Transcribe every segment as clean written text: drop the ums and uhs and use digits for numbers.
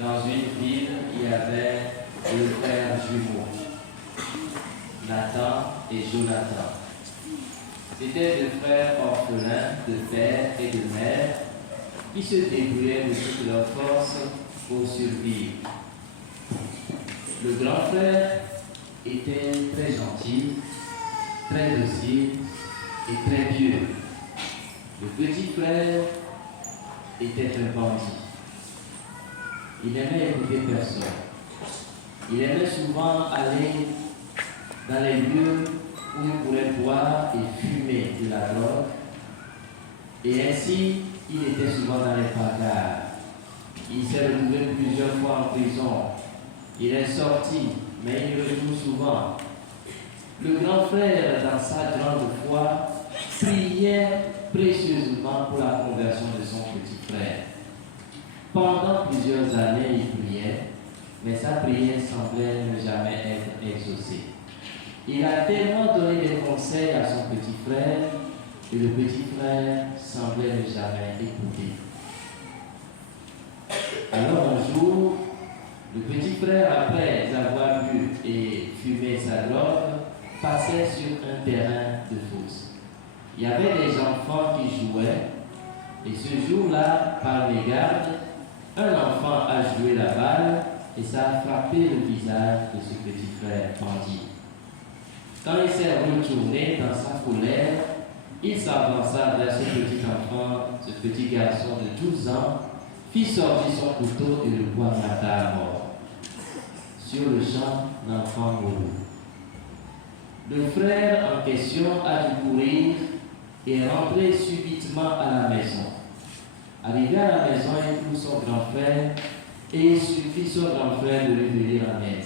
Dans une ville, il y avait deux frères jumeaux, Nathan et Jonathan. C'étaient deux frères orphelins de père et de mère qui se débrouillaient de toutes leurs forces pour survivre. Le grand frère était très gentil, très docile et très pieux. Le petit frère était un bandit. Il aimait écouter personne. Il aimait souvent aller dans les lieux où il pourrait boire et fumer de la drogue. Et ainsi, il était souvent dans les bagarres. Il s'est retrouvé plusieurs fois en prison. Il est sorti, mais il retourne souvent. Le grand frère, dans sa grande foi, priait précieusement pour la conversion de son petit frère. Pendant plusieurs années, il priait, mais sa prière semblait ne jamais être exaucée. Il a tellement donné des conseils à son petit frère que le petit frère semblait ne jamais écouter. Alors un jour, le petit frère, après avoir bu et fumé sa drogue, passait sur un terrain de fosse. Il y avait des enfants qui jouaient, et ce jour-là, par mégarde, un enfant a joué la balle et ça a frappé le visage de ce petit frère bandit. Quand il s'est retourné dans sa colère, il s'avança vers ce petit enfant, ce petit garçon de 12 ans, fit sortir son couteau et le poignarda à mort. Sur le champ, l'enfant mourut. Le frère en question a dû courir et rentrer subitement à la maison. Arrivé à la maison, il trouve son grand frère et il suffit son grand frère de lui venir en aide.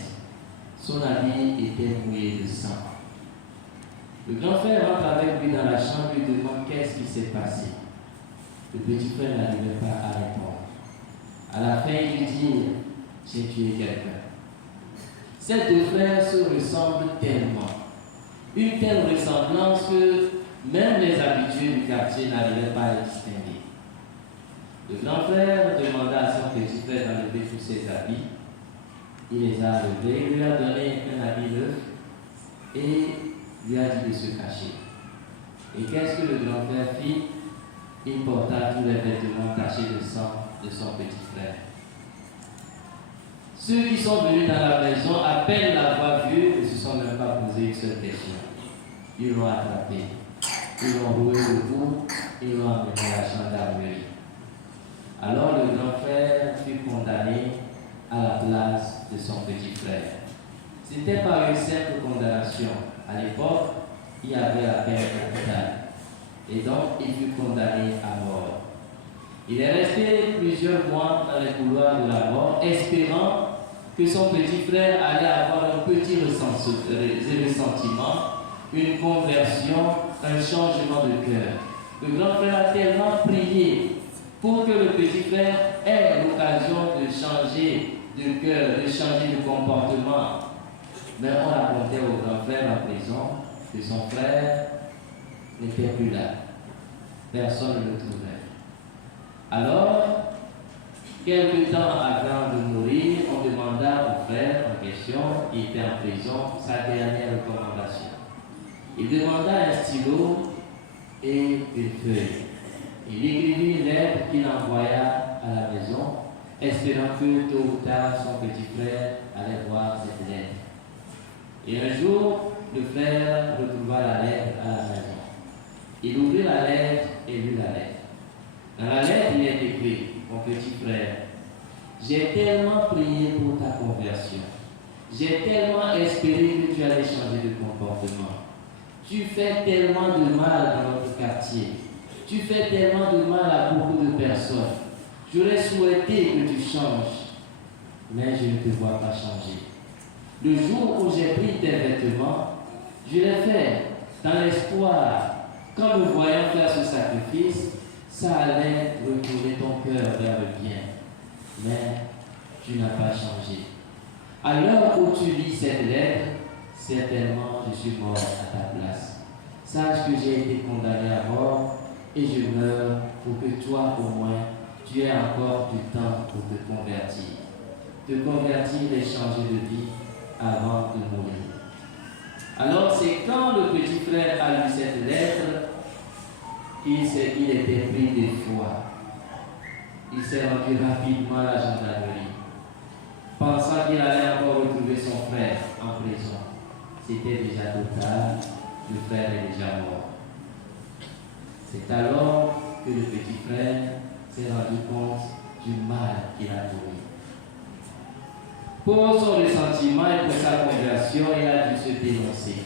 Son habit était mouillé de sang. Le grand frère rentre avec lui dans la chambre et lui demande qu'est-ce qui s'est passé. Le petit frère n'arrivait pas à répondre. À la fin, il lui dit « J'ai tué quelqu'un ». Ces deux frères se ressemblent tellement. Une telle ressemblance que même les habitués du quartier n'arrivaient pas à les distinguer. Le grand frère demanda à son petit frère d'enlever tous ses habits. Il les a enlevés, il lui a donné un habit neuf et lui a dit de se cacher. Et qu'est-ce que le grand frère fit? Il porta tous les vêtements tachés de sang de son petit frère. Ceux qui sont venus dans la maison, à peine l'avoir vu, ne se sont même pas posé une seule question. Ils l'ont attrapé, ils l'ont roué le cou, ils l'ont amené à la gendarmerie. Alors le grand frère fut condamné à la place de son petit frère. C'était par une simple condamnation. À l'époque, il y avait la peine capitale. Et donc, il fut condamné à mort. Il est resté plusieurs mois dans les couloirs de la mort, espérant que son petit frère allait avoir un petit ressentiment, une conversion, un changement de cœur. Le grand frère a tellement prié pour que le petit frère ait l'occasion de changer de cœur, de changer de comportement. Mais on racontait au grand frère en prison que son frère n'était plus là. Personne ne le trouvait. Alors, quelque temps avant de mourir, on demanda au frère en question, qui était en prison, sa dernière recommandation. Il demanda un stylo et une feuille. Il écrivit une lettre qu'il envoya à la maison, espérant que tôt ou tard son petit frère allait voir cette lettre. Et un jour, le frère retrouva la lettre à la maison. Il ouvrit la lettre et lut la lettre. Dans la lettre, il est écrit: mon petit frère, j'ai tellement prié pour ta conversion. J'ai tellement espéré que tu allais changer de comportement. Tu fais tellement de mal dans notre quartier. Tu fais tellement de mal à beaucoup de personnes. J'aurais souhaité que tu changes, mais je ne te vois pas changer. Le jour où j'ai pris tes vêtements, je l'ai fait dans l'espoir qu'en me voyant faire ce sacrifice, ça allait retourner ton cœur vers le bien. Mais tu n'as pas changé. À l'heure où tu lis cette lettre, certainement je suis mort à ta place. Sache que j'ai été condamné à mort et je meurs pour que toi au moins tu aies encore du temps pour te convertir. te convertir et changer de vie avant de mourir. Alors c'est quand le petit frère a lu cette lettre qu'il était pris d'effroi. Il s'est rendu rapidement à la gendarmerie, pensant qu'il allait encore retrouver son frère en prison. C'était déjà trop tard, le frère est déjà mort. C'est alors que le petit frère s'est rendu compte du mal qu'il a commis. Pour son ressentiment et pour sa conversion, il a dû se dénoncer.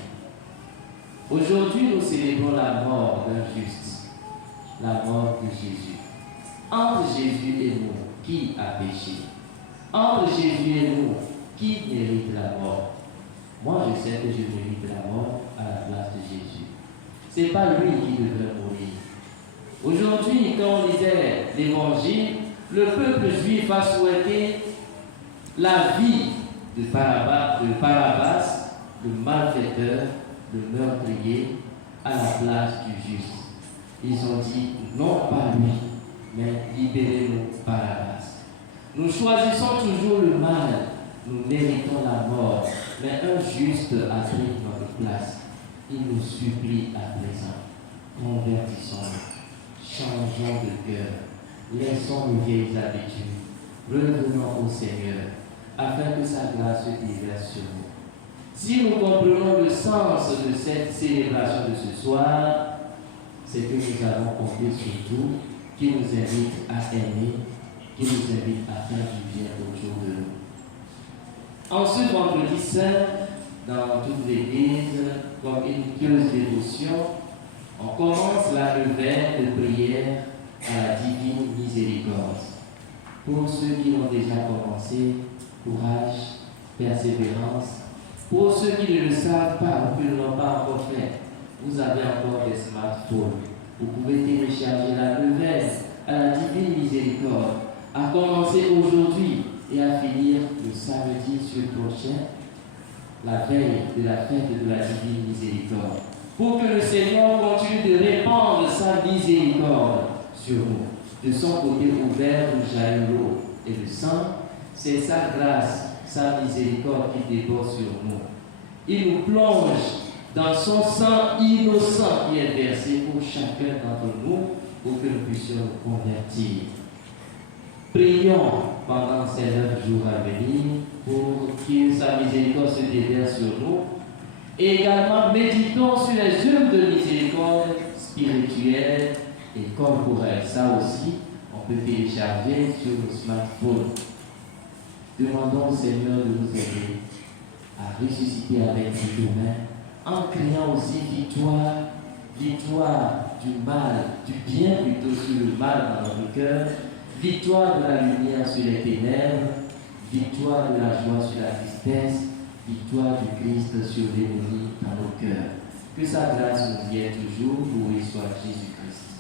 Aujourd'hui, nous célébrons la mort d'un juste, la mort de Jésus. Entre Jésus et nous, qui a péché? Entre Jésus et nous, qui mérite la mort? Moi, je sais que je mérite la mort à la place de Jésus. Ce n'est pas lui qui devrait mourir. Aujourd'hui, quand on lisait l'évangile, le peuple juif a souhaité la vie de Barabbas, le malfaiteur, le meurtrier, à la place du juste. Ils ont dit non pas lui, mais libérez-nous Barabbas. Nous choisissons toujours le mal, nous méritons la mort, mais un juste a pris notre place. Il nous supplie à présent. Convertissons-nous, changeons de cœur, laissons nos vieilles habitudes, revenons au Seigneur, afin que sa grâce se déverse sur nous. Si nous comprenons le sens de cette célébration de ce soir, c'est que nous avons compris surtout qui nous invite à aimer, qui nous invite à faire du bien autour de nous. Ensuite, vendredi saint, dans toute l'Église, comme une pieuse dévotion, on commence la neuvaine de prière à la divine miséricorde. Pour ceux qui l'ont déjà commencé, courage, persévérance. Pour ceux qui ne le savent pas ou qui ne l'ont pas encore fait, vous avez encore des smartphones. Vous pouvez télécharger la neuvaine à la divine miséricorde, à commencer aujourd'hui et à finir le samedi prochain, la veille de la fête de la divine miséricorde. Pour que le Seigneur continue de répandre sa miséricorde sur nous. De son côté ouvert où jaillit l'eau et le sang, c'est sa grâce, sa miséricorde qui déborde sur nous. Il nous plonge dans son sang innocent qui est versé pour chacun d'entre nous pour que nous puissions nous convertir. Prions pendant ces 9 jours à venir pour que sa miséricorde se déverse sur nous. Et également, méditons sur les œuvres de miséricorde spirituelle et corporelle. Ça aussi, on peut télécharger sur nos smartphones. Demandons au Seigneur de nous aider à ressusciter avec lui demain en criant aussi victoire, victoire du mal, du bien plutôt sur le mal dans notre cœur, victoire de la lumière sur les ténèbres, victoire de la joie sur la tristesse, victoire du Christ sur l'ennemi dans nos cœurs. Que sa grâce nous vienne toujours, loué soit Jésus-Christ.